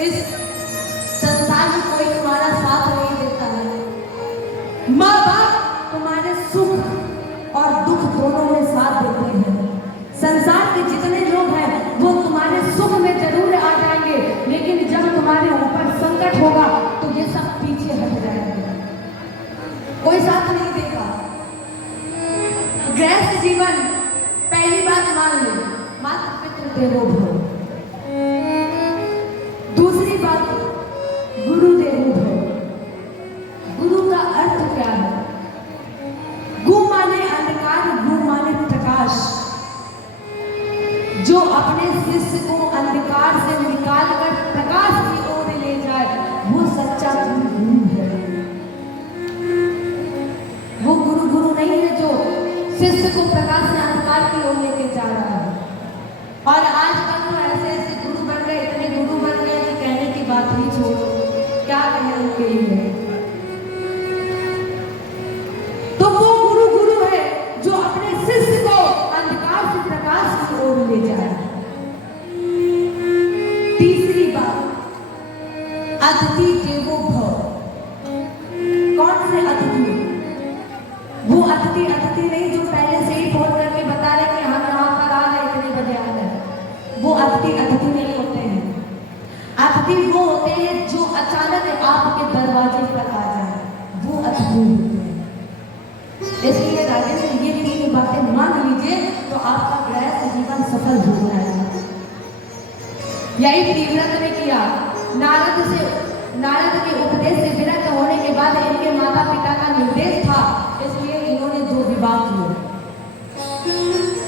इस संसार में कोई तुम्हारा साथ नहीं देता है। माँ बाप तुम्हारे सुख और दुख दोनों में साथ देते हैं। संसार के जितने लोग हैं वो तुम्हारे सुख में जरूर आ जाएंगे, लेकिन जब तुम्हारे ऊपर संकट होगा तो ये सब पीछे हट जाएंगे, कोई साथ नहीं देगा। गृहस्थ जीवन, पहली बात मान लो, माता पितृ देवो भव। दूसरी बात, गुरु देवो भव। गुरु का अर्थ क्या है? गु माने अंधकार, गु माने प्रकाश। जो अपने शिष्य को अंधकार से निकालकर प्रकाश की ओर ले जाए वो सच्चा गुरु है। वो गुरु नहीं है जो शिष्य को प्रकाश से अंधकार की ओर लेके जा रहा है। और आजकल तो ऐसे गुरु बन गए, इतने गुरु बन गए कि कहने की बात ही छोड़ो, क्या कहें उनके लिए। तो वो गुरु है जो अपने शिष्य को अंधकार से प्रकाश की ओर ले जाए। तीसरी बात, अतिथि देवो भव। कौन से अतिथि? वो अतिथि नहीं जो पहले से ही फोन करके बता रहे कि हम यहाँ पर आ रहे, इतने बजे आ रहे। वो अतिथि नहीं होते हैं। अतिथि वो होते हैं जो अचानक आपके दरवाजे पर आ जाए, वो अतिथि होते हैं। इसलिए राजेश ये तीन बातें मान लीजिए तो आपका गृहस्थ जीवन सफल हो जाएगा। यही प्रियव्रत ने किया। नारद के उपदेश से विरक्त होने के बाद इनके माता पिता का निर्देश था, इसलिए इन्होंने दो विवाह किए।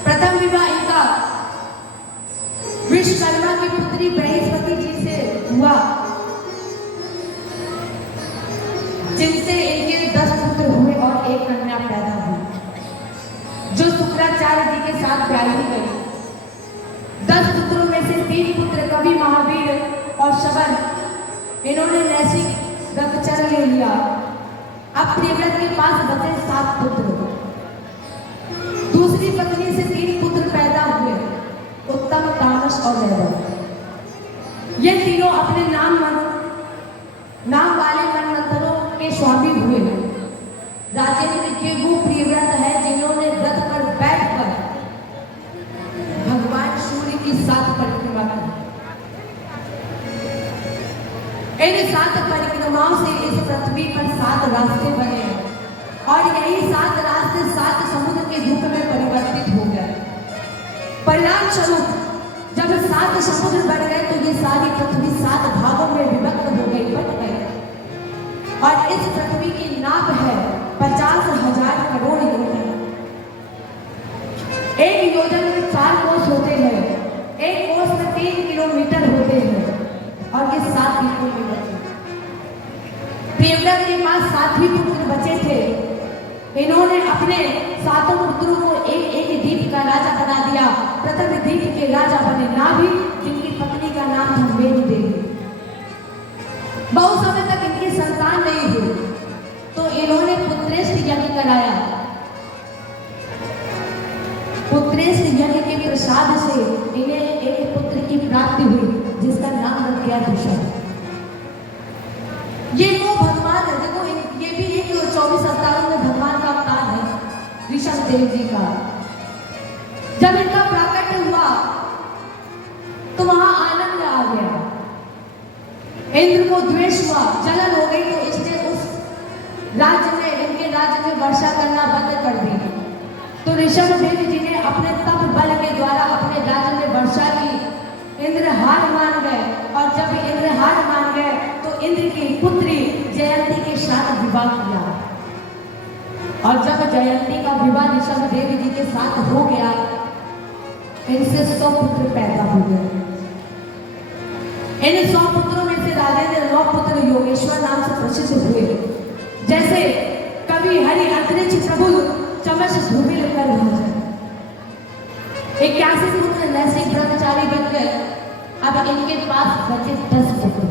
प्रथम विवाह इनका विश्वकर्मा की पुत्री बृहस्पति जी से हुआ, जिनसे इनके 10 पुत्र हुए और एक कन्या पैदा हुई, जो शुक्राचार्य जी के साथ ब्याही गई। 10 पुत्रों में से 3 पुत्र कवि, महावीर और शवन, इन्होंने नैतिक ब्रह्मचर्य ले लिया। अब प्रियव्रत के पास बचे 7 पुत्र। दूसरी पत्नी से 3 पुत्र पैदा हुए, उत्तम, तामस और वैभव। ये तीनों अपने नाम वाले मनवंतरों के स्वामी हुए। राजेंद्र के वो प्रियव्रत है जिन्होंने रथ पर बैठकर भगवान सूर्य की 7 परिक्रमा की। इन 7 परिक्रमाओं से इस पृथ्वी पर 7 रास्ते बने और यही 7 रास्ते 7 समुद्र के रूप में परिवर्तित हो गए। परिणाम स्वरूप जब 7 समुद्र बन गए तो ये सारी पृथ्वी 7 भागों में विभक्त हो गई, बट गई। और इस पृथ्वी की नाप है 50,000 करोड़ योजन। एक योजन में 4 कोस होते हैं, एक कोस में 3 किलोमीटर होते हैं और ये 7 किलोमीटर। प्रियव्रत के पास 7 ही पुत्र बचे थे। इन्होंने अपने 7 पुत्रों को एक एक द्वीप का राजा बना दिया। प्रथम द्वीप के राजा बने नाभि, जिनकी पत्नी का नाम था मेरुदेवी। बहुत समय तक इनकी संतान नहीं हुई तो इन्होंने पुत्रेष्ठ यज्ञ कराया। पुत्रेष्ठ यज्ञ के प्रसाद से इन्हें एक पुत्र की प्राप्ति हुई, जिसका नाम रख गया ऋषभ। ये वो भगवान है, देखो ये भी एक 24 अवतारों में भगवान का अवतार है, ऋषभ देव जी का। जब इनका प्राकट्य हुआ तो वहां आनंद आ गया। इंद्र को द्वेष हुआ, जलन हो गई, तो इसने उस राज्य में, इनके राज्य में वर्षा करना बंद कर दी। तो ऋषभ देव जी ने अपने तप बल के द्वारा अपने राज्य में वर्षा की। इंद्र हार मान गए और जब इंद्र हार मान गए तो इंद्र की पुत्री जयंती के साथ विवाह किया। और जब जयंती का विवाह ऋषभ देव जी के साथ हो गया, इनसे 100 पुत्र पैदा हो गए। इन 100 पुत्रों में से राजेंद्र 9 पुत्र योगेश्वर नाम से प्रसिद्ध हुए। जैसे कवि हरि अंतरिक्ष प्रभु चमस धूमिल कर 81 पुत्र नैतिक ब्रह्मचारी बन गए। अब इनके पास बचे 10 पुत्र।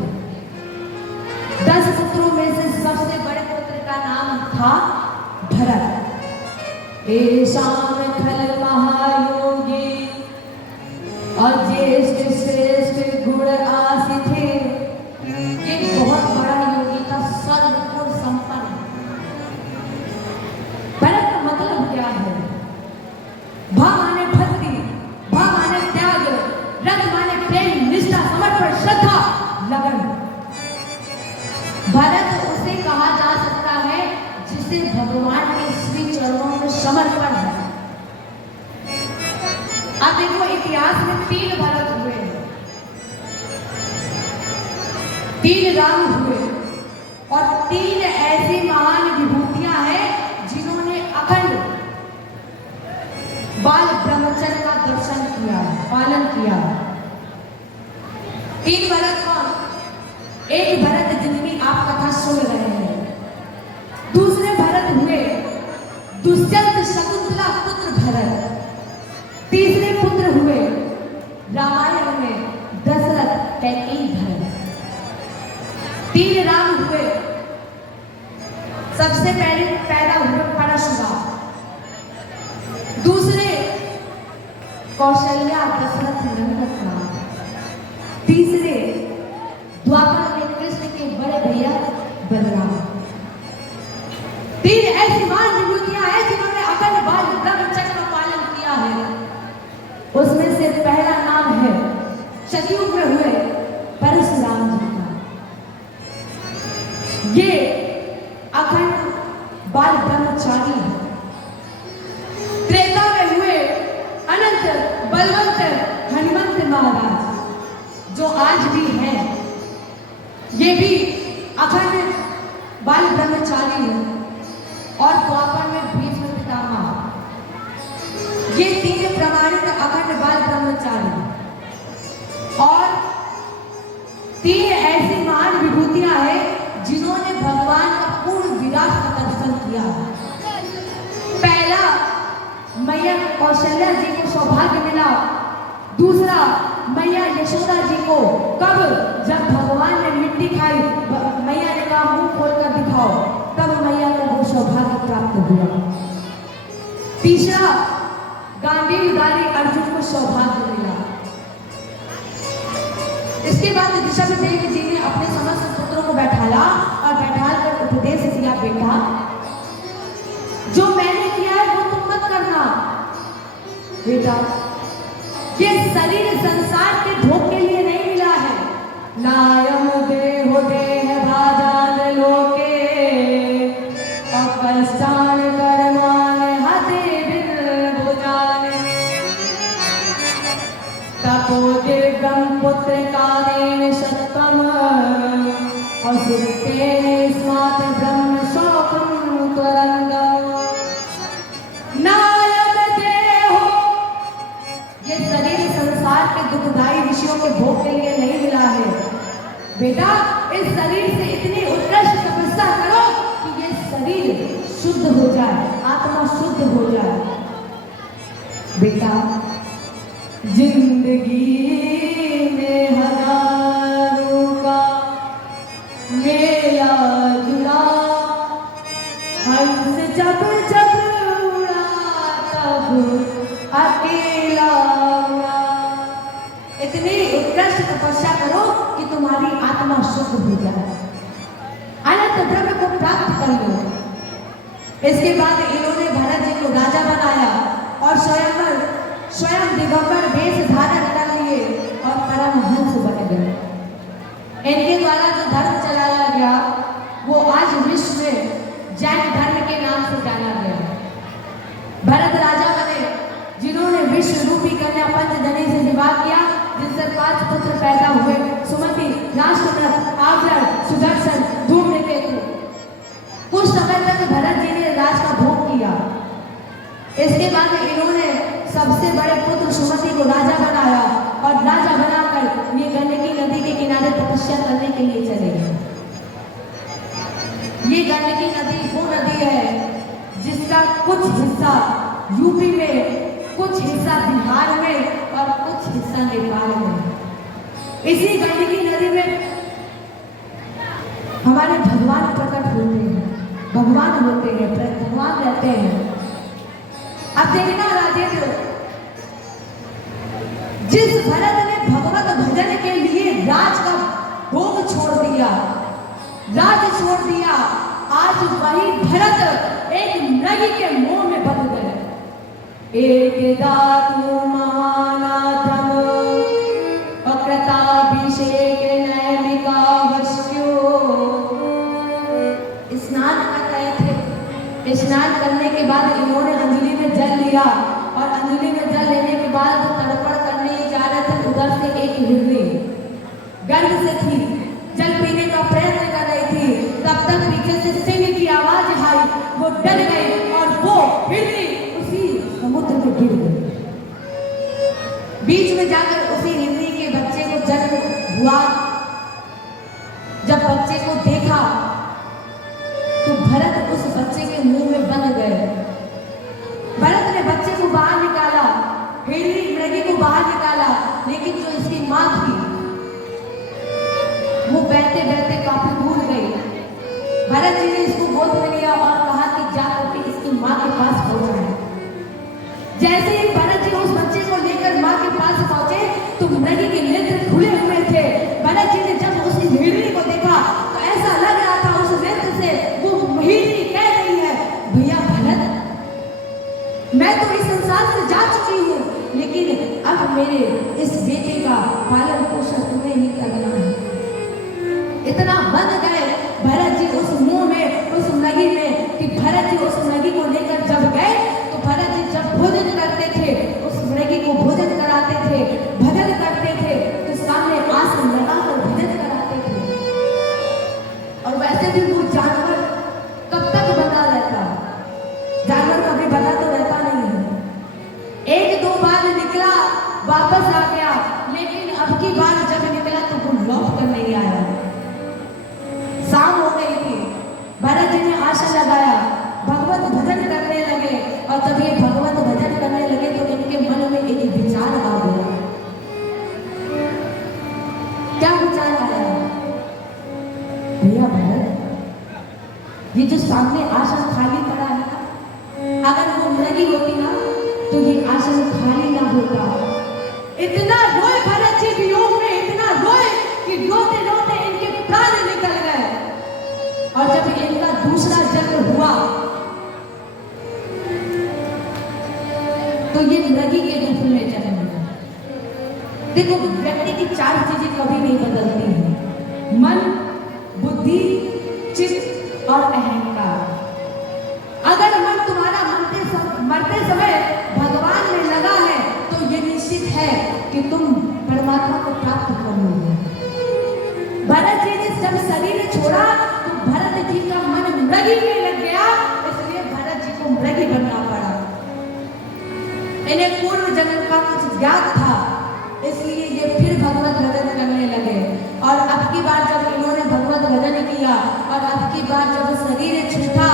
10 पुत्रों में से सबसे बड़े पुत्र का नाम था भरत। ऐशाम खल महायोगी और ज्येष्ठ श्रेष्ठ गुण आसी थे, समर्पण है। आप देखो इतिहास में 3 भरत हुए, 3 राम हुए और 3 ऐसी महान विभूतियां हैं जिन्होंने अखंड बाल ब्रह्मचर्य का दर्शन किया, पालन किया। 3 भरत कौन? एक भरत जिनकी आप कथा सुन रहे हैं, दूसरे भरत हुए दुष्यंत शकुंतला पुत्र भरत, तीसरे पुत्र हुए रामायण में दशरथ कैकेयी भरत। 3 राम हुए। सबसे पहले पैदा हुए परशुराम, दूसरे कौशल्या दशरथ नंदन राम, तीसरे द्वापर में कृष्ण के बड़े भैया बलराम। 3 ऐसी महान विभूतियां हैं जिन्होंने अखंड बाल ब्रह्मचर्य का पालन किया है। उसमें से पहला नाम है सतयुग में हुए परशुराम जी का। ये अखंड बाल ब्रह्मचारी है। त्रेता में हुए अनंत बलवंत हनुमंत महाराज जो आज भी हैं, ये भी अखंड बाल ब्रह्मचारी है। और द्वापर में भीष्म पितामह, ये 3 प्रमाणित अखंड बाल ब्रह्मचारी और 3 ऐसी महान विभूतियां हैं जिन्होंने भगवान का पूर्ण विराट का दर्शन किया। पहला मैया कौशल्या जी को सौभाग्य मिला, दूसरा मैया यशोदा जी को कब, जब भगवान ने मिट्टी खाई, मैया ने कहा मुंह खोलकर दिखाओ, तब मैया को वो सौभाग्य प्राप्त हुआ। तीसरा गांडीवधारी अर्जुन को सौभाग्य मिला। इसके बाद ऋषभदेव जी ने अपने समस्त पुत्रों को बैठाला और बैठाकर उपदेश दिया, बेटा जो मैंने किया है वो तुम मत करना। बेटा ये शरीर संसार के भोग के लिए नहीं मिला है। नायम देहो देह भाजान लोके अपस्तान कर्मान हते बिन भुजान तपो दिव्यम पुत्र कारेण सत्तम असुरते स्मात ब्रह्म शोकम त्वरंगम। नायम देहो, ये शरीर संसार के दुखदायी विषयों के भोग के लिए नहीं मिला है। बेटा इस शरीर से इतनी उत्कृष्ट तपस्या करो कि ये शरीर शुद्ध हो जाए, आत्मा शुद्ध हो जाए। बेटा जिंदगी में हजारों का मेला जुड़ा, हंस जब जब उड़ा तब अकेला उड़ा। इतनी उत्कृष्ट तपस्या करो कि तुम्हारी आत्मा शुद्ध हो जाए, अनंत ब्रह्म को प्राप्त कर लो। इसके बाद इन्होंने भरत जी को राजा बनाया और स्वयं दिगंबर वेश धारण कर लिए और परमहंस बन गए। इनके द्वारा जो धर्म चलाया गया वो आज विश्व में जैन धर्म के नाम से जाना गया। भरत राजा बने जिन्होंने विश्व रूपी कन्या पंचजनी से विवाह किया, जिनसे 5 पुत्र पैदा हुए, सुमति, राष्ट्रव्रत, आवरण, सुदर्शन, धूम्रकेतु। कुछ समय तक भरत जी ने राज का भोग किया। इसके बाद इन्होंने सबसे बड़े पुत्र सुमति को राजा बनाया और राजा बनाकर ये गंडकी नदी के किनारे तपस्या करने के लिए चले गए। ये गंडकी नदी वो नदी है जिसका कुछ हिस्सा यूपी में, कुछ हिस्सा बिहार में और कुछ हिस्सा नेपाल में। इसी गंडकी नदी में हमारे भगवान प्रकट होते हैं, भगवान होते हैं, भगवान रहते हैं। अब देखना राजेंद्र, जिस भरत ने भगवत भजन के लिए राज का भोग छोड़ दिया, राज छोड़ दिया, आज वही भरत एक नई के मोह में बंध गए। एक दातु महानाथम अकृताभिषेक नैमिका वश्यो। स्नान कर रहे थे, स्नान करने के बाद इन्होंने अंजलि से थी, जल पीने का प्रयत्न कर रही थी, तब तक पीछे से सिंह की आवाज आई। वो डर गई और वो हिरनी उसी समुद्र में गिर गई। बीच में जाकर उसी हिरनी के बच्चे को जन्म हुआ। जब बच्चे को देखा तो भरत उस बच्चे के मुंह में बंद गए। भरत ने बच्चे को बाहर निकाला, हिरनी मृगी को बाहर निकाला, लेकिन जो इसकी माँ थी वो बहते बहते काफी दूर गई। भरत जी ने इसको गोद में लिया और कहा कि जाकर के इसकी माँ के पास पहुंचाए। जैसे ही भरत जी उस बच्चे को लेकर माँ के पास पहुंचे तो मृगी के नेत्र खुले हुए थे। भरत जी ने जब उस हिरनी को देखा तो ऐसा लग रहा था उस नेत्र से वो हिरनी कह रही है, भैया भरत, मैं तो इस संसार से जा चुकी हूँ, लेकिन अब मेरे इस बेटे का पालन पोषण तुम्हें ही करना है। इतना बंध गए भरत जी उस मुंह में, उस मृगी में, कि भरत जी उस मृगी को लेकर जब गए तो भरत जी जब भोजन करते थे, उस मृगी को भोजन कराते थे, भजन करते थे, तो सामने आसन लगाकर भजन कराते थे। और वैसे भी वो जानवर कब तक बंधा रहता? जानवर कभी बंधा तो रहता नहीं है। एक दो बार निकला, वापस आ गया, लेकिन अब की बार जब निकला तो वो लौट कर नहीं आया। शाम हो गई थी, भरत जी ने आशा लगाया, भगवत भजन करने लगे। और जब ये भगवत भजन करने लगे तो इनके मन में एक विचार आ गया। क्या विचार आया? भैया भरत, ये जो सामने आसन खाली पड़ा है ना, अगर वो मृगी होती ना तो ये आसन खाली ना होता। इतना रोए भरत जी वियोग में, इतना रोए कि रोते रोते इनके प्राण निकल गए। और जब इनका दूसरा जन्म हुआ तो ये मृगी के रूप में जन्म हुआ। देखो, व्यक्ति की चार चीजें कभी नहीं बदलती हैं: मन, बुद्धि, चित्त और अहंकार। अगर मन तुम्हारा मरते समय भगवान में लगा है तो ये निश्चित है कि तुम परमात्मा को प्राप्त करोगे। भरत जी ने जब शरीर छोड़ा तो भरत जी का मन मृगी में लग गया, इसलिए भरत जी को मृगी बनना पड़ा। इन्हें पूर्व जन्म का कुछ ज्ञात था, इसलिए ये फिर भगवत भजन करने लगे। और अब की बार जब इन्होंने भगवत भजन किया और अब की बार जब शरीर छूटा,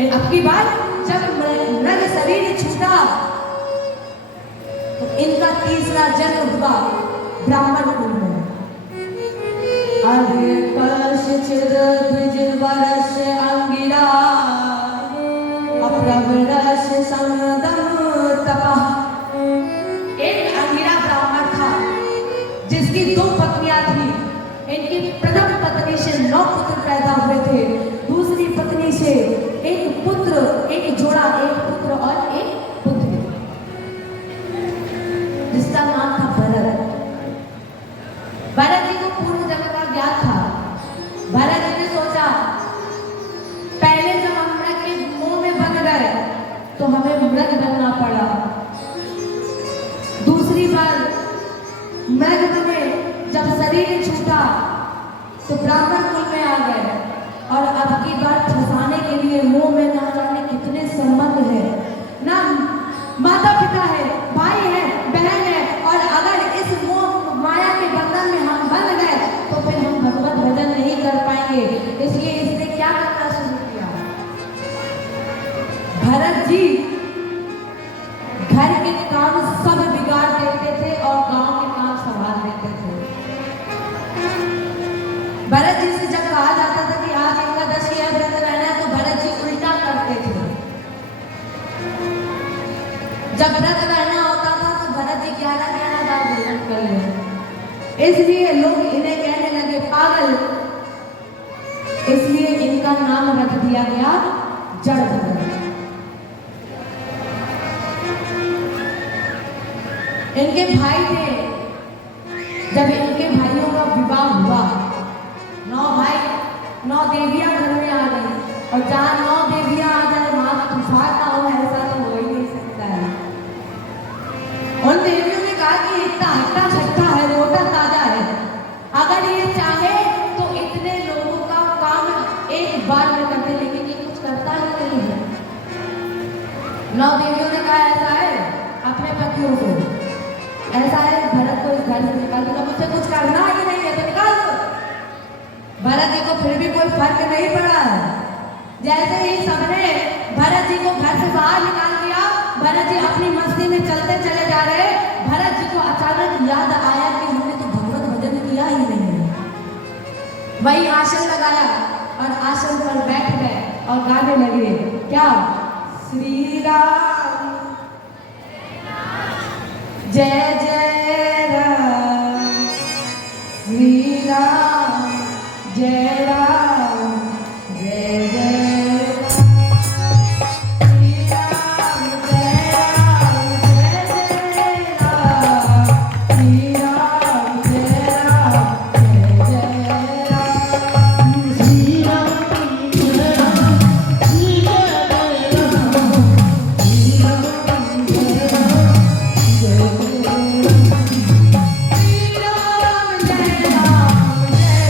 अब की बार जब मृग शरीर छूटा तो इनका तीसरा जन्म हुआ ब्राह्मण कुल में। वर्ष अंगिरा अप्रवरस समदम तपः। एक अंगिरा ब्राह्मण था जिसकी दो पत्नियां थी। इनकी प्रथम पत्नी से 9 पुत्र पैदा हुए थे, दूसरी पत्नी से एक पुत्र, एक जोड़ा, एक पुत्र और एक पुत्री, जिसका नाम था भरत। भरत जी को पूर्व जन्म का ज्ञात था। भरत जी ने सोचा, पहले जब हम मृग के मुंह में बन गए तो हमें मृग बनना पड़ा, दूसरी बार मृग बने, जब शरीर छूटा तो ब्राह्मण कुल में आ गए, और अब की बार फंसाने के लिए मुंह में ना जाने कितने संबंध है, ना माता पिता है, भाई है, बहन है, और अगर इस मोह माया के बंधन में हम बन गए तो फिर हम भगवत भजन नहीं कर पाएंगे। इसलिए इसने क्या करना शुरू किया? भरत जी घर के काम सब बिगाड़ देते थे और गांव के काम संभाल देते थे। भरत जी से जब कहा जाता था कि आज एकादशी है, व्रत रहना है, तो भरत जी उल्टा करते थे। जब व्रत रहना होता था तो भरत जी 11 बार भोजन कर ले। इसलिए लोग इन्हें कहने लगे पागल, इसलिए इनका नाम रख दिया गया जड़ भरत। इनके भाई थे, जब इनके भाइयों का विवाह हुआ, 9 भाई 9 देवियां घर में आ गई, और जहां 9 देवियां आ जाए वहां तूफान ना हो, ऐसा तो हो ही नहीं सकता है। उन देवियों ने कहा कि इतना हट्टा छट्टा है, रोटा ताजा है, ऐसा है भरत को इस घर से निकाल दूंगा, मुझसे कुछ करना ही नहीं है तो निकाल दो। भरत जी को फिर भी कोई फर्क नहीं पड़ा। जैसे ही सबने भरत जी को घर से बाहर निकाल दिया, भरत जी अपनी मस्ती में चलते चले जा रहे। भरत जी को अचानक याद आया कि हमने तो भगवत भजन किया ही नहीं है। वही आसन लगाया और आसन पर बैठ गए और गाने लगे। क्या? श्री राम जय जय राम, श्री राम जय राम, जय जय श्री राम, जय राम, जय जय राम, श्री राम जय राम, जय जय राम, श्री राम जय राम, श्री जय राम,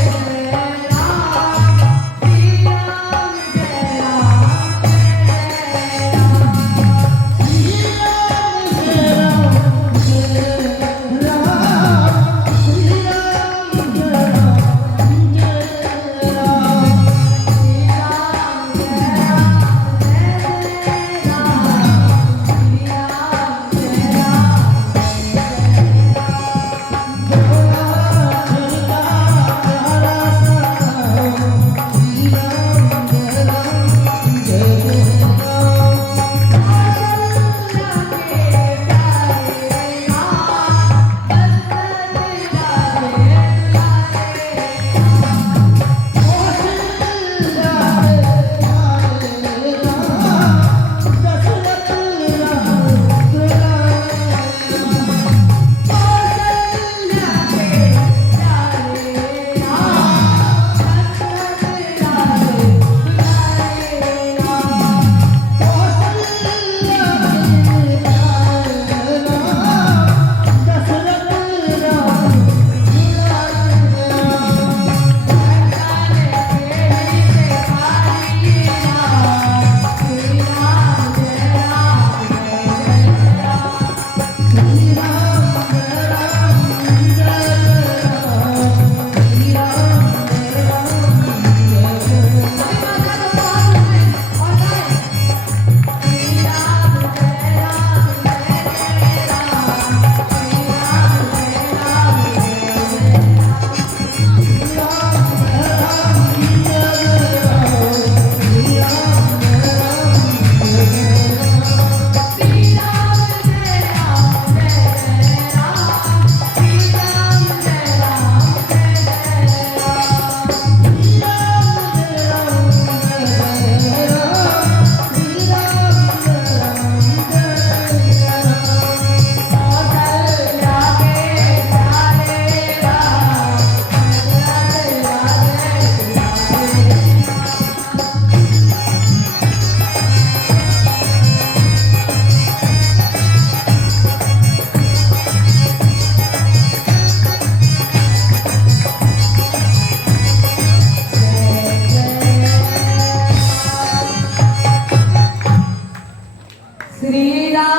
श्री राम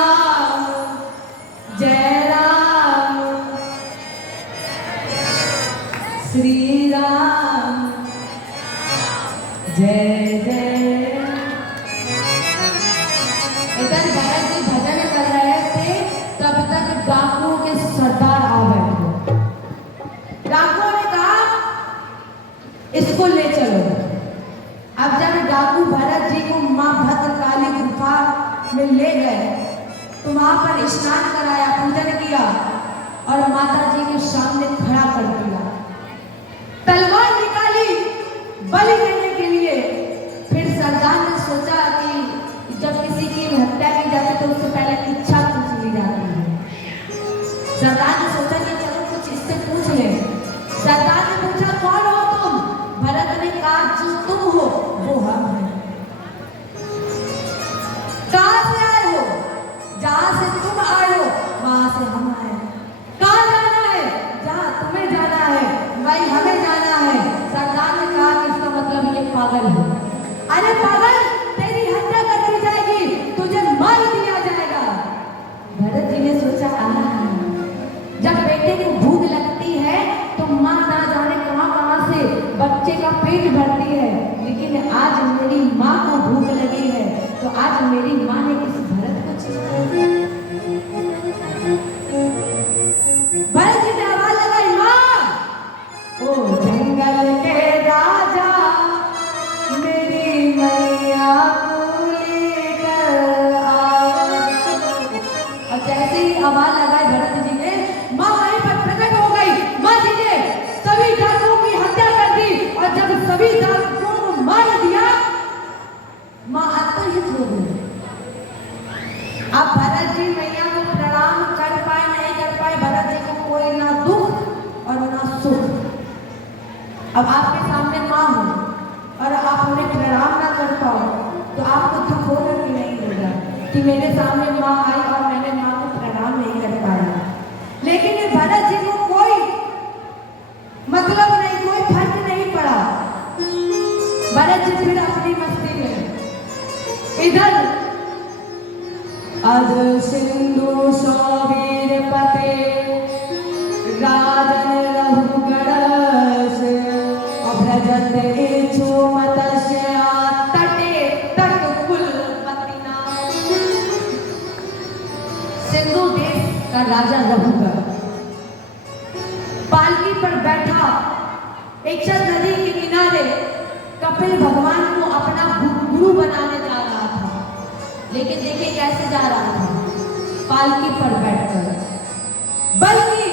जय राम, जय श्री राम जय जय। इधर भरत जी भजन कर रहे थे, तब तक डाकुओं के सरदार आ बैठे। डाकुओं ने कहा इसको ले चलो। अब जब डाकू भरत जी को मां भद्रकाली गुफा में ले गए तो वहां पर स्नान कराया, पूजन किया और माता जी के सामने खड़ा कर दिया। तलवार निकाली बलि देने के लिए। फिर सरदार ने सोचा कि जब किसी की हत्या की जाती तो उससे पहले इच्छा पूछ ली जाती है। सरदार ने सोचा कि चलो कुछ इससे पूछ ले। सरदार ने पूछा कौन हो तुम? भरत ने कहा जो तुम हो वो हम हैं। कहां से आए हो? जहां से तुम आए हो वहां से हम आए। कहां जाना है? जहां तुम्हें जाना है वही हमें जाना है। सरदार ने कहा कि इसका मतलब ये आज मेरी माँ ने इस भरत को चिढ़ाया। भरत जी ने आवाज लगाई, माँ ओ जंगल के राजा मेरी मैया को लेकर आओ। और जैसे ही आवाज लगाई भरत जी ने, माँ वहीं पर प्रकट हो गई। माँ जी ने सभी डाकुओं की हत्या कर दी और जब सभी डाकुओं को मार दिया, माँ आत्महित हो गई। अब भरत जी मैया को प्रणाम कर पाए नहीं कर पाए, भरत जी को कोई ना दुख और ना सुख। अब आपके सामने माँ हो और आप उन्हें प्रणाम ना कर पाओ तो आपको दुख होगा कि नहीं होगा कि मेरे सामने माँ आई और मैंने माँ को प्रणाम नहीं कर पाया। लेकिन ये भरत जी को कोई मतलब नहीं, कोई फर्क नहीं पड़ा। भरत जी फिर अपनी मस्ती में इधर अध सिंधु सौवीर पते राजन रहुगढ़ से अभ्रजत इच्छु मत्स्य तटे तट कुलपतिना। सिंधु देश का राजा रहुगढ़ पालकी पर बैठा इक्षत नदी के किनारे कपिल भगवान को अपना गुरु बनाने जा रहा था। लेकिन देखिए कैसे जा रहा था, पालकी पर बैठकर। बल्कि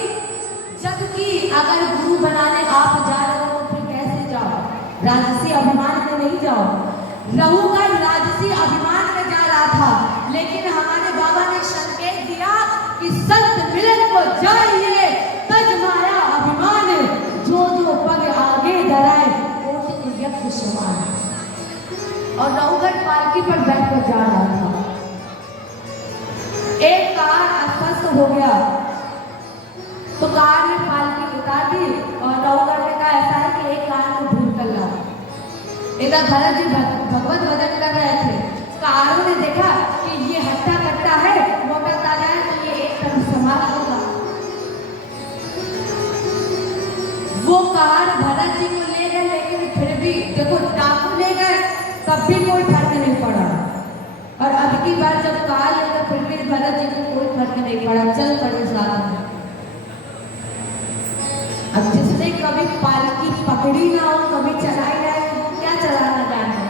जबकि अगर गुरु बनाने आप जा रहे हो तो फिर कैसे जाओ, राजसी अभिमान में नहीं जाओ। रहुगढ़ राजसी अभिमान में जा रहा था, लेकिन हमारे बाबा ने संकेत दिया कि संत मिलन को जाइए तज माया अभिमान, जो जो पग आगे धराए कोटि व्यक्ति समान। और रहुगढ़ पालकी पर बैठकर जा रहा था। एक कार अस्वस्थ हो गया तो कार में पालकी उतार दी और रहुगढ़ ने कहा ऐसा है कि एक कार को ढूंढ कर लाओ। इधर भरत जी भगवत वदन कर रहे थे। कारों ने देखा कि ये हट्टा कट्टा है, मोटा ताजा है, तो ये एक तरफ संभाला होगा। वो कार भरत जी को ले गए, लेकिन फिर भी देखो डाकू ले गए तब भी कोई फर्क नहीं पड़ा। और अब की बार जब कार लेकर फिर भी भरत जी को कोई फर्क नहीं पड़ा, चल पड़े साथ में। अब जिसने कभी पालकी पकड़ी ना हो, कभी चलाई ना हो, वो क्या चलाना जाने।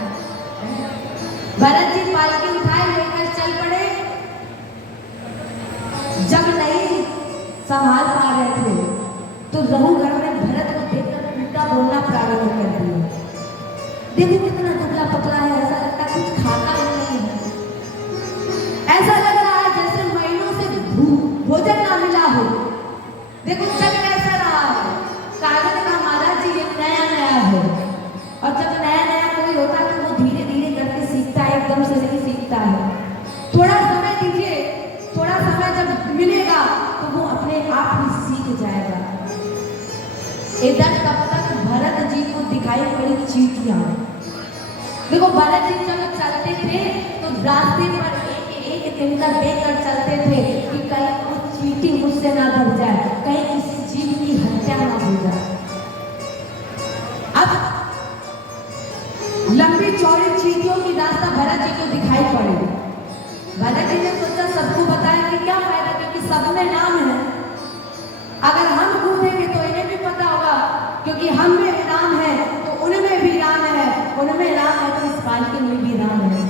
भरत जी पालकी उठाए लेकर चल पड़े। जब नहीं संभाल पा रहे थे तो रहुगढ़ ने भरत को देखकर उल्टा बोलना प्रारंभ कर दिया। देखो कितना दुबला पतला है, ऐसा लगता है कुछ खाता ही नहीं है। ऐसा लग रहा है जैसे महीनों से भोजन ना मिला हो। देखो चल कैसा रहा है। कागज का महाराज जी ये नया नया है, और जब नया नया कोई होता है तो वो धीरे धीरे करके सीखता है, एकदम से नहीं सीखता है। थोड़ा समय दीजिए, थोड़ा समय जब मिलेगा तो वो अपने आप ही सीख जाएगा। इधर तब तक भरत जी को दिखाई पड़ी चींटियां। देखो भरत जी जब चलते थे तो रास्ते पर एक एक तिनका देखकर चलते थे कि कहीं कुछ चींटी मुझसे ना दब जाए, कहीं किसी जीव की हत्या ना हो जाए। अब लंबी चौड़ी चींटियों की रास्ता भरत जी को दिखाई पड़ी। भरत जी ने सोचा सबको बताया कि क्या फायदा, क्योंकि सब में नाम है। अगर हम ढूंढेंगे तो इन्हें भी पता होगा, क्योंकि हम में भी नाम है तो उनमें भी नाम है, उनमें नाम है तो इस पालकी में भी नाम है।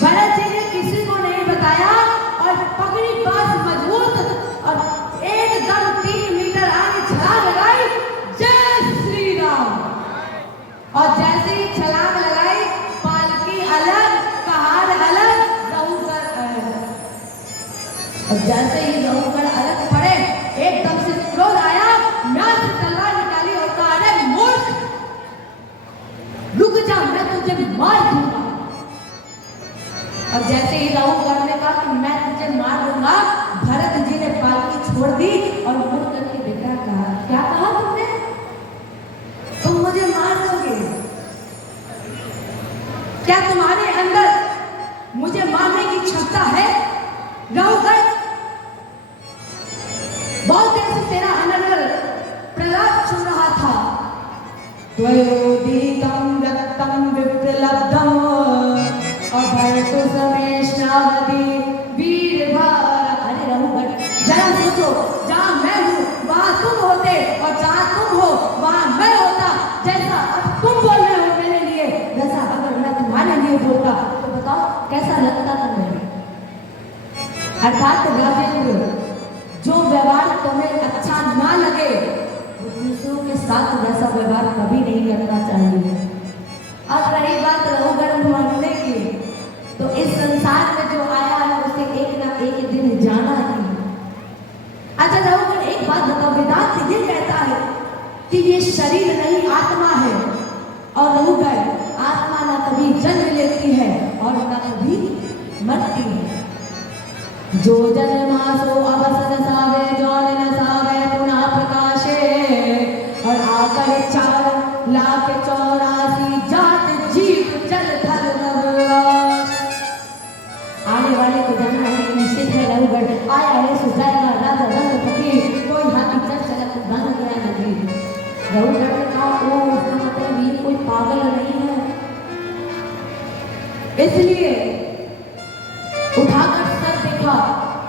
भरत जी ने किसी को नहीं बताया और पगड़ी बांस मजबूत और एकदम 3 मीटर आगे छलांग लगाई। जय श्री राम। और जैसे ही छलांग लगाई, पालकी अलग, कहार अलग, रहुगढ़ अलग। और जैसे ही रहुगढ़ अलग पड़े, एकदम से क्रोध आया, म्यान से तलवार निकाली और कहा, अरे मूर्ख, रुक जा, मैं तुझे मार दूंगा। और जैसे ही रहुगढ़ ने कहा कि मैं तुझे मार दूंगा, भरत जी ने पालकी छोड़ दी और मुड़ करके बेटा कहा, क्या कहा तुमने? तुम मुझे मार दोगे? क्या तुम्हारे अंदर मुझे मारने की क्षमता है? रहुगढ़ बहुत देर से तेरा अनर्गल प्रलाप सुन रहा था। त्वयोदीतं रक्तं विप्रलब्धम् अभयतु अर्थात राजेंद्र, जो व्यवहार तुम्हें अच्छा ना लगे वो दूसरों के साथ वैसा व्यवहार कभी नहीं करना चाहिए। अब रही बात रघुगण मरने की, तो इस संसार में जो आया है उसे एक ना एक दिन जाना ही। अच्छा रघुगण, एक बात बताओ, वेदांत ये कहता है कि ये शरीर नहीं आत्मा है, और रघुगण आत्मा ना कभी जन्म लेती है और ना कभी मरती है। जो जन्मा सो अवसन सावे, जौन न सावे पुनः प्रकाशे, और आकर 4,84,000 जात जीव जल थल नवराश। आने वाले को जानना है निश्चित है रघुगण, आया है सुझाएगा राजा रंगपति, कोई हाथी चल चला तो बन गया नदी। रघुगण ने कहा ओ उसका मतलब ये कोई पागल नहीं है, इसलिए उठाकर सर देखा,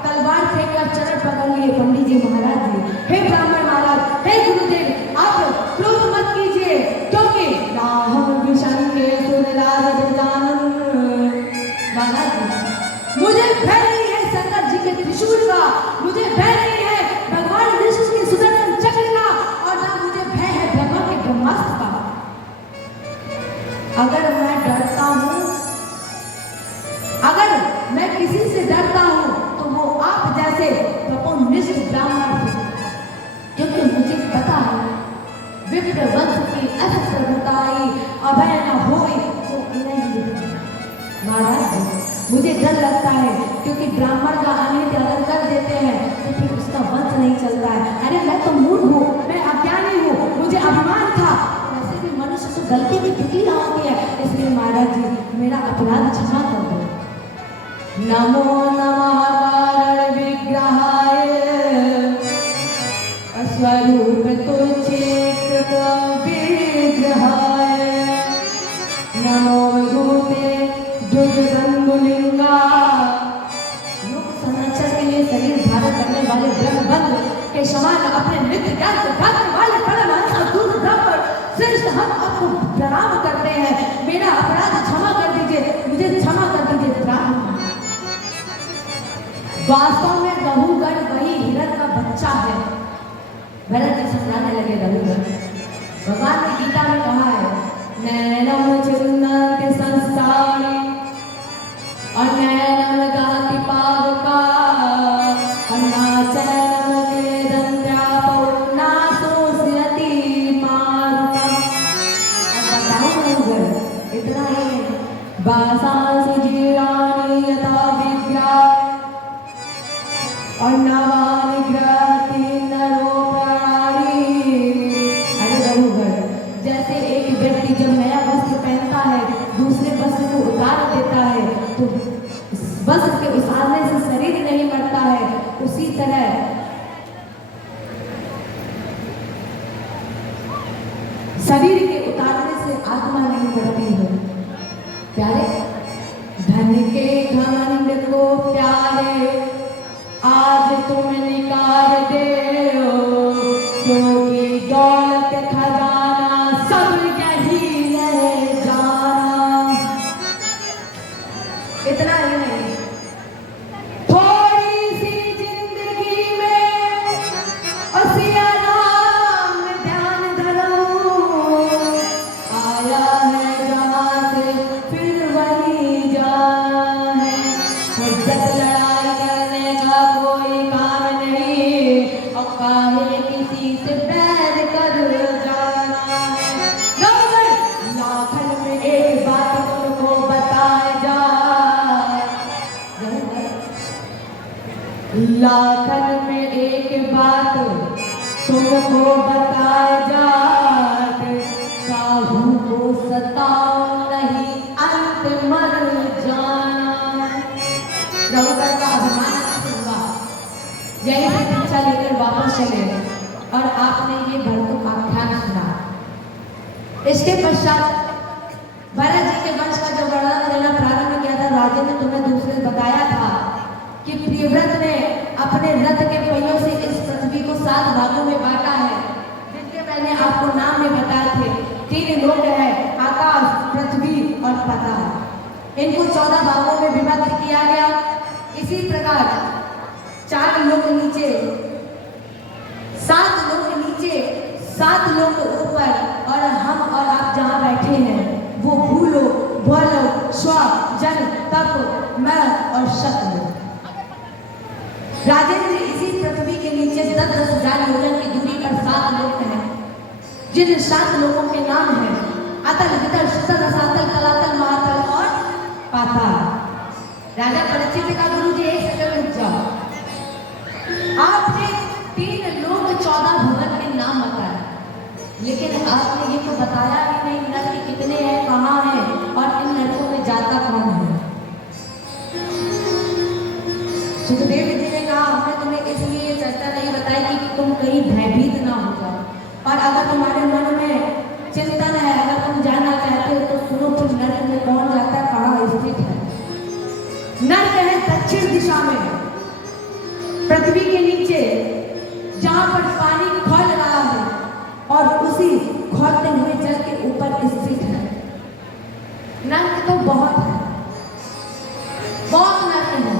तलवार फेंककर चरण पकड़ लिए। पंडित जी महाराज जी, हे ब्राह्मण महाराज, हे गुरुदेव, आप क्रोध मत कीजिए, क्योंकि राम विषम के सुरराज दुर्दानन। महाराज जी, मुझे भय नहीं है शंकर जी के त्रिशूल का, मुझे भय नहीं है भगवान विष्णु के सुदर्शन चक्र का, और ना मुझे भय है ब्रह्मा के ब्रह्मास्त्र का। अगर मैं डरता हूं, अगर मैं किसी से डरता हूं तो वो आप जैसे तपोनिष्ठ ब्राह्मण से, क्योंकि मुझे पता है विप्र वंश की अस्त्र प्रभुताई अभय न होई तो इन्हें। महाराज जी, मुझे डर लगता है क्योंकि ब्राह्मण का अनित अगर कर देते हैं तो फिर उसका वंश नहीं चलता है। अरे मैं तो मूर्ख हूँ, मैं अज्ञानी हूँ, मुझे अभिमान था, वैसे भी मनुष्य तो गलती की तिथि होती है, इसलिए महाराज जी मेरा अपराध क्षमा कर दो। नमो नमः कारण विग्रहाय, स्वरूप तुच्छेकृत विग्रहाय, नमो विभूते द्विजदंडुलिंगा। लोक संरक्षण के लिए शरीर धारण करने वाले ब्रह्मबंध के समान अपने नित्य ज्ञान को ढांकने वाले परमहंस अद्भुत ब्रह्मण श्रेष्ठ हम आपको प्रणाम करते हैं। मेरा अपराध क्षमा कर दीजिए, मुझे क्षमा कर दीजिए ब्राह्मण। वास्तव में रघुगण वही हिरण का बच्चा है। भरत जी समझाने लगे रघुगण, भगवान ने गीता में कहा है नैनम चिन्नति संस्कारी और नैनम गाति पावका अन्नाचनम वेदन्त्यापो नासोस्यति मारुका। अब बताओ रघुगण, इतना ही बासांसि जीराणि यथा विद्या और नवानि ग्रहति नरोपराणि। अरे रघुगण, जैसे एक व्यक्ति जब नया वस्त्र पहनता है दूसरे वस्त्र को उतार देता है तो वस्त्र के उतारने से शरीर नहीं मरता है, उसी तरह शरीर के उतारने से आत्मा नहीं मरती है। प्यारे, धन के घमंड को प्यारे आज तुम निकाल दे हो, क्योंकि दौलत खजाना सब यही रह जाना। इतना ही नहीं, थोड़ी सी जिंदगी में सिया नाम ध्यान धरो, आया है जहां से फिर वही जाना है। जब लड़ाई करने का कोई काम नहीं और काहे किसी से बैर कर जाना है। लाखन में एक बात तुमको बताया जाए, लाखन में एक बात तुमको बताया जाए, काहू को सताओ नहीं अंत मर जाना। रघुगण का अभिमान हुआ, यही से पीछा लेकर वापस चले और आपने ये भरतुक आख्यान सुना। इसके पश्चात भरत जी के वंश का जो वर्णन देना प्रारंभ किया था, राजे ने तुम्हें दूसरे बताया था कि प्रियव्रत ने अपने रथ के पहियों से इस पृथ्वी को 7 भागों में बांटा है, जिनके मैंने आपको नाम में बताए थे। 3 लोक है, आकाश, पृथ्वी और पाताल। इनको 14 भागों में विभक्त किया गया। इसी प्रकार 7 लोग ऊपर और हम और आप जहाँ बैठे हैं वो भूलोक, भूलोक, स्व, जन, तप, मैं और शक्ल। राजेंद्र इसी पृथ्वी के नीचे 10-10 हजार योजन की दूरी पर 7 लोग हैं, जिन 7 लोगों के नाम हैं अतल, वितल, सुतल, रसातल, तलातल, महातल और पाताल। राजा परीक्षित का गुरु जी एक सेकंड रुक जाओ। आपने 3 लोग 14 भुवन के नाम बताए, लेकिन आपने ये तो बताया ही नहीं नर्क कितने हैं, कहाँ हैं और इन नर्कों में जाता कौन है। सुखदेव जी ने कहा हमने तुम्हें इसलिए ये चर्चा नहीं बताई कि तुम कहीं भयभीत ना हो जाओ, और अगर तुम्हारे मन में चिंतन है, अगर तुम जानना चाहते हो तो सुनो कि नर्क में कौन जाता है, कहाँ स्थित है। नर्क है दक्षिण दिशा में, पृथ्वी के नीचे, जहां पर पानी खौल रहा है और उसी खौलते हुए जल के ऊपर स्थित है। नर्क तो बहुत है, बहुत नर्क है।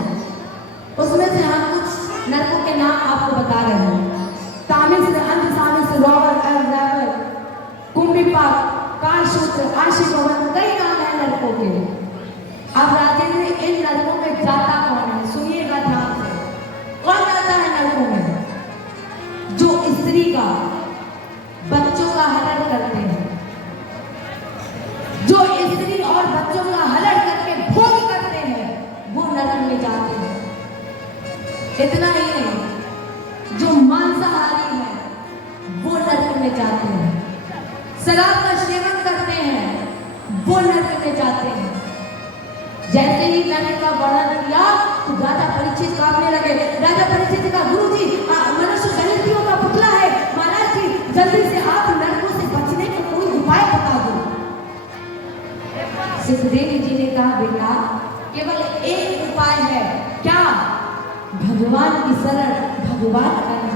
उसमें से हम कुछ नर्कों के नाम आपको बता रहे हैं। तामिस्र, अंधसामिस्र, रौवर, अर्धरावर, कुंभिपाक, कारसूत्र, आशिकवन, कई नाम है नर्कों के। अब राजेंद्र इन नर्कों में जाता कौन है, सुनिएगा ध्यान से। कौन जाता है नर्कों में? जो स्त्री का, बच्चों का हरण करते हैं, जो स्त्री और बच्चों का हरण करके भोग करते हैं, वो नरक में जाते हैं। इतना ही नहीं, जो मांसाहारी है वो नरक में जाते हैं, शराब का सेवन करते हैं वो नरक में जाते हैं। जैसे ही मैंने का वर्णन किया तो राजा परीक्षित कांपने लगे। राजा परीक्षित का गुरु जी मनुष्य गलतियों का पुतला है, महाराज जी जल्दी से आप नरकों से बचने का कोई उपाय बता दो। सुखदेव जी ने कहा बेटा केवल एक उपाय है, क्या? भगवान की शरण, भगवान करना।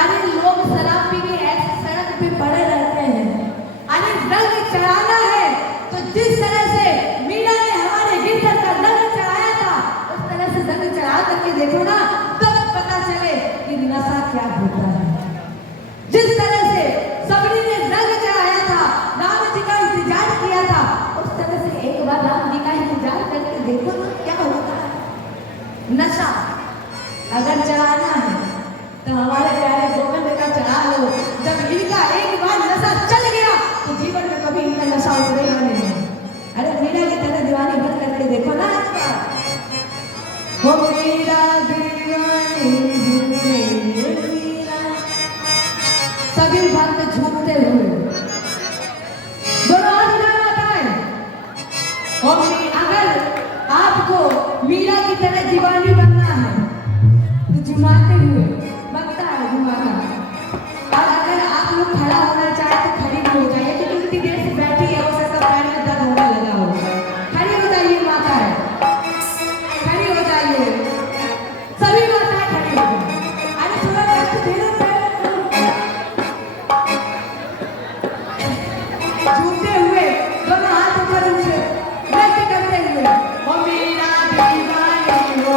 अरे लोग शराब पी के ऐसे सड़क पे पड़े रहते हैं। अरे रंग चढ़ाना है तो जिस तरह से मीरा ने हमारे गिरधर का रंग चढ़ाया था उस तरह से रंग चढ़ा करके देखो ना, तब पता चले कि नशा क्या होता है। जिस तरह से सबरी ने रंग चढ़ाया था, राम जी का इंतजार किया था, उस तरह से एक बार राम जी का इंतजार करके देखो ना क्या होता है। नशा अगर चढ़ाना है तो हमारे प्यारे गोविंद का चढ़ा लो। जब इनका एक बार नशा चल गया तो जीवन में कभी इनका नशा उतरेगा नहीं। अरे मीरा की तरह दीवानी बन करके देखो ना एक बार। हो मेरा दीवानी मीरा, सभी भक्त झूमते हुए दोनों हाथ लगाएं। और अगर आपको मीरा की तरह दीवानी बनना है तो झुमाते हुए बनता है झुमाना। और अगर आप लोग खड़ा होना चाहे तो खड़ी भी हो जाइए, क्योंकि इतनी देर से बैठी है हो सकता पैर में दर्द होने लगा हो। खड़ी हो जाइए माता है, खड़ी हो जाइए, सभी माताएं खड़ी हो जाइए। अरे थोड़ा कष्ट दे दो झूमते हुए दोनों हाथ ऊपर उठे नृत्य करते हुए। ओ मेरा दीवानी हो